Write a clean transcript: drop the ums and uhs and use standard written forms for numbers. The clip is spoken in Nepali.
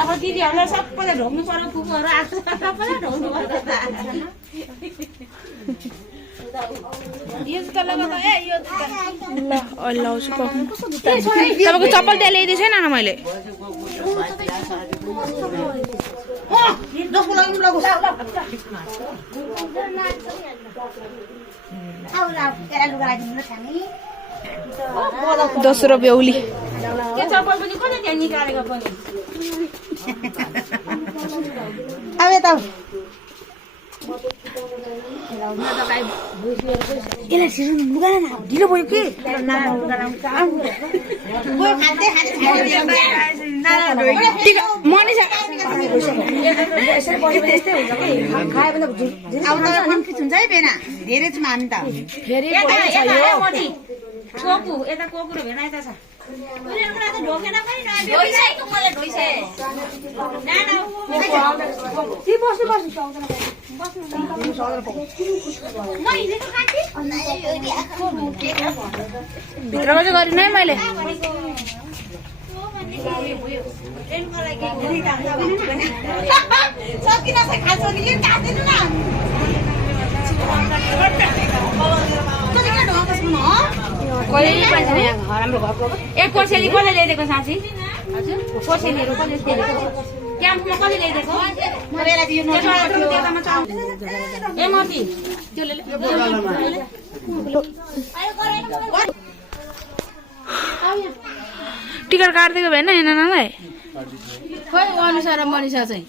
अब दिदीहरूलाई सबैलाई ढोग्नु पर्यो कुकुरहरू आएको सबैलाई ढोग्नु पर्यो यो जुत्ता लगाउँदा ए यो जुत्ता ल अहिले लाउँछु पक्नु तपाईँको चप्पल त्यहाँ ल्याइदिएको छैन न मैले जसको लागि लगाऊ 10 रुपियाँ बेहुली के चप्पल पनि कसले त्यहाँ निकालेको पनि अब यता ढिलो भयो कि मनिषा हुन्छ है बेना धेरै छौँ हामी त कोकु यता कोकु र भेना यता छ उनीहरुको त ढोकेन पनि न ढोइसाइको मलाई ढोइसे नाना ती बस्नु म हिलेको काटी भित्रको चाहिँ गरिन है मैले सकिन खान्छ नि काट्दिनु न ए कोसेली कसले ल्याइदिएको साँच्ची हजुर कोसेलीहरू कसले ल्याइदिएको क्याम्पमा कसले ल्याइदिएको ए मती टिकट काटिदिएको भएन नानालाई खोइ अनुसार मनिषा चाहिँ